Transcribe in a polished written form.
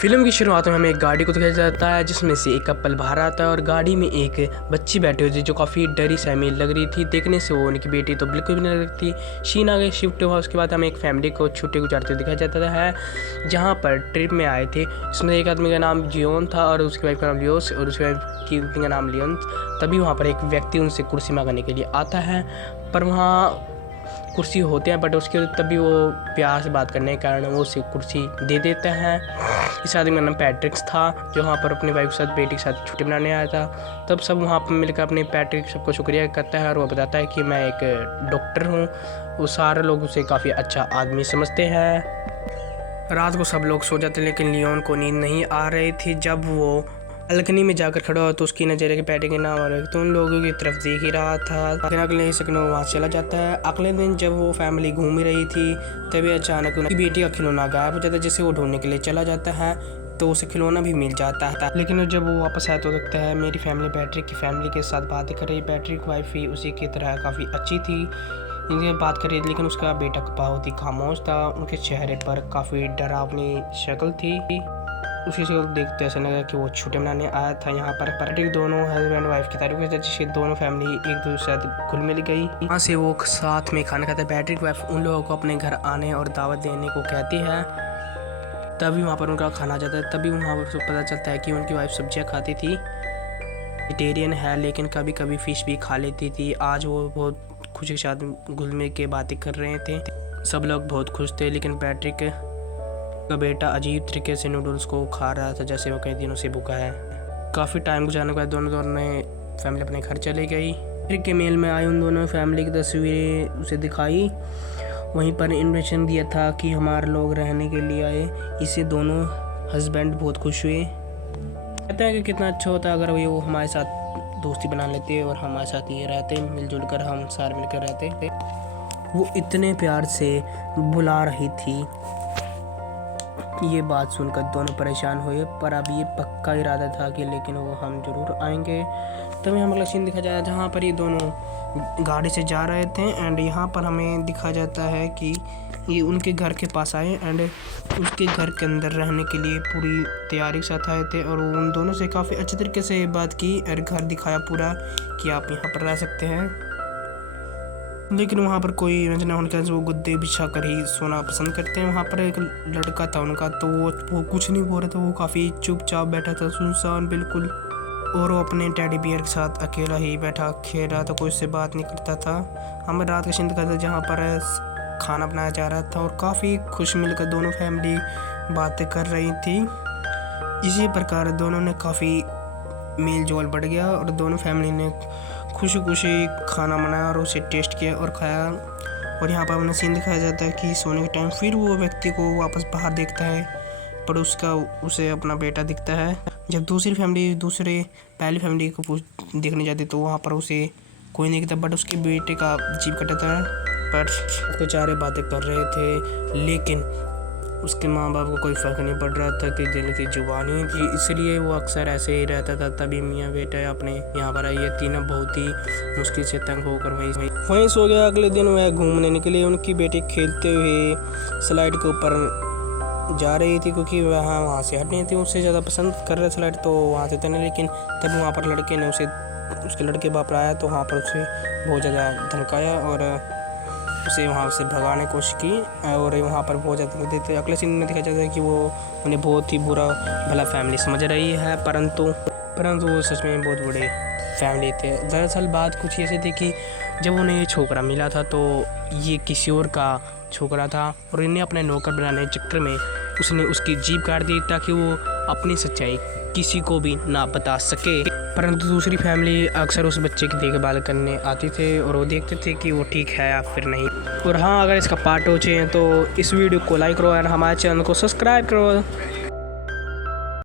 Film की शुरुआत में हमें एक गाड़ी को दिखाया जाता है जिसमें से एक कपल बाहर आता है और गाड़ी में एक बच्ची बैठी हुई थी जो काफ़ी डरी सहमी लग रही थी। देखने से वो उनकी बेटी तो बिल्कुल भी नहीं लग रही थी। शीन आगे शिफ्ट हुआ, उसके बाद हमें एक फैमिली को छुट्टी गुजारते हुए दिखाया जाता है जहाँ पर ट्रिप में आए थे। इसमें एक आदमी का नाम जियोन था और उसकी वाइफ का नाम लियोस और उसकी वाइफ की का नाम लियोन। तभी वहाँ पर एक व्यक्ति उनसे कुर्सी मांगने के लिए आता है, पर वहाँ कुर्सी होते हैं बट उसके तभी वो प्यार से बात करने के कारण वो उसे कुर्सी दे देता है। इस आदमी का नाम पैट्रिक्स था जो वहाँ पर अपनी वाइफ के साथ बेटी के साथ छुट्टी मनाने आया था। तब सब वहाँ पर मिलकर अपने पैट्रिक सबको शुक्रिया करता है और वो बताता है कि मैं एक डॉक्टर हूँ। वो सारे लोग उसे काफ़ी अच्छा आदमी समझते हैं। रात को सब लोग सो जाते लेकिन लियोन को नींद नहीं आ रही थी। जब वो बालकनी में जाकर खड़ा हुआ तो उसकी नज़र के पैट्रिक के नाम आ रहे तो उन लोगों की तरफ देख ही रहा था। लेकिन अगले ही सेकंड वहाँ चला जाता है। अगले दिन जब वो फैमिली घूम ही रही थी तभी अचानक उनकी बेटी का खिलौना गायब हो जाता है, जिसे वो ढूंढने के लिए चला जाता है तो उसे खिलौना भी मिल जाता है। लेकिन जब वो वापस आया तो देखता है मेरी फैमिली पैट्रिक की फैमिली के साथ बातें कर रही। पैट्रिक वाइफ भी उसी की तरह काफ़ी अच्छी थी, इनसे बात कर रही थी, लेकिन उसका बेटा बहुत ही खामोश था। उनके चेहरे पर काफ़ी डरावनी शक्ल थी। उसी से देखते ऐसा लगा कि वो छुट्टी मनाने आया था यहाँ पर। पैट्रिक दोनों हस्बैंड वाइफ की तारीफ करते जिससे दोनों फैमिली एक दूसरे के साथ घुल मिल गई। वहाँ से वो साथ में खाना खाते। पैट्रिक वाइफ उन लोगों को अपने घर आने और दावत देने को कहती है। तभी वहाँ पर उनका खाना आ जाता है। तभी वहाँ पर पता चलता है कि उनकी वाइफ सब्जियाँ खाती थी, वेजिटेरियन है, लेकिन कभी कभी फ़िश भी खा लेती थी। आज वो बहुत खुशी के साथ घुल मिल के बातें कर रहे थे। सब लोग बहुत खुश थे, लेकिन पैट्रिक का बेटा अजीब तरीके से नूडल्स को खा रहा था जैसे वो कई दिनों से भूखा है। काफ़ी टाइम गुजारने के बाद दोनों फैमिली अपने घर चले गई। फिर के मेल में आई उन दोनों फैमिली की तस्वीरें उसे दिखाई। वहीं पर इन्विटेशन दिया था कि हमारे लोग रहने के लिए आए। इससे दोनों हस्बैंड बहुत खुश हुए। कहते हैं कि कितना अच्छा होता अगर वो हमारे साथ दोस्ती बना लेते और हमारे साथ ये रहते, मिलजुल कर हम सारे मिलकर रहते। वो इतने प्यार से बुला रही थी। ये बात सुनकर दोनों परेशान हुए, पर अब ये पक्का इरादा था कि लेकिन वो हम ज़रूर आएंगे। तभी हम अगला सीन दिखा जाता है जहाँ पर ये दोनों गाड़ी से जा रहे थे एंड यहाँ पर हमें दिखा जाता है कि ये उनके घर के पास आए एंड उसके घर के अंदर रहने के लिए पूरी तैयारी के साथ आए थे और वो उन दोनों से काफ़ी अच्छे तरीके से बात की और घर दिखाया पूरा कि आप यहाँ पर रह सकते हैं। लेकिन वहाँ पर कोई ना होने के वजह से वो गुद्दे बिछा कर ही सोना पसंद करते हैं। वहाँ पर एक लड़का था उनका, तो वो कुछ नहीं बोल रहा था, वो काफ़ी चुपचाप बैठा था, सुनसान बिल्कुल, और वो अपने टेडी बियर के साथ अकेला ही बैठा खेल रहा था, कोई उससे बात नहीं करता था। हमें रात का सीन दिखाया था जहाँ पर खाना बनाया जा रहा था और काफ़ी खुश मिलकर दोनों फैमिली बातें कर रही थी। इसी प्रकार दोनों ने काफ़ी मेल जोल बढ़ गया और दोनों फैमिली ने खुशी खुशी खाना बनाया और उसे टेस्ट किया और खाया। और यहाँ पर हमें सीन दिखाया जाता है कि सोने के टाइम फिर वो व्यक्ति को वापस बाहर देखता है, पर उसे अपना बेटा दिखता है। जब दूसरी फैमिली पहली फैमिली को देखने जाती तो वहाँ पर उसे कोई नहीं दिखता, बट उसके बेटे का जीभ कटता है। पर बेचारे बातें कर रहे थे, लेकिन उसके माँ बाप को कोई फ़र्क नहीं पड़ रहा था कि दिल की जुबानी थी, इसलिए वो अक्सर ऐसे ही रहता था। तभी मियाँ बेटा अपने यहाँ पर आई। ये तीनों बहुत ही मुश्किल से तंग होकर वहीं सो गया। अगले दिन वह घूमने निकले। उनकी बेटी खेलते हुए स्लाइड के ऊपर जा रही थी क्योंकि वहाँ से हटनी थी। उससे ज़्यादा पसंद कर रहे स्लाइड तो वहाँ से तने, लेकिन तब वहाँ पर लड़के ने उसके लड़के बाप आया तो वहाँ पर उसे बहुत ज़्यादा धमकाया और उसे वहाँ से भगाने की कोशिश की और वहाँ पर बहुत ज़्यादा देते। अगले सीन में देखा जाता है कि वो उन्हें बहुत ही बुरा भला फैमिली समझ रही है, परंतु वो सच में बहुत बड़े फैमिली थे। दरअसल बात कुछ ऐसी थी कि जब उन्हें ये छोकरा मिला था तो ये किसी और का छोकरा था और इन्हें अपने नौकर बनाने के चक्कर में उसने उसकी जीभ काट दी ताकि वो अपनी सच्चाई किसी को भी ना बता सके। परंतु दूसरी फैमिली अक्सर उस बच्चे की देखभाल करने आती थे और वो देखते थे कि वो ठीक है या फिर नहीं। और हाँ, अगर इसका पार्ट 2 चाहिए तो इस वीडियो को लाइक करो और हमारे चैनल को सब्सक्राइब करो।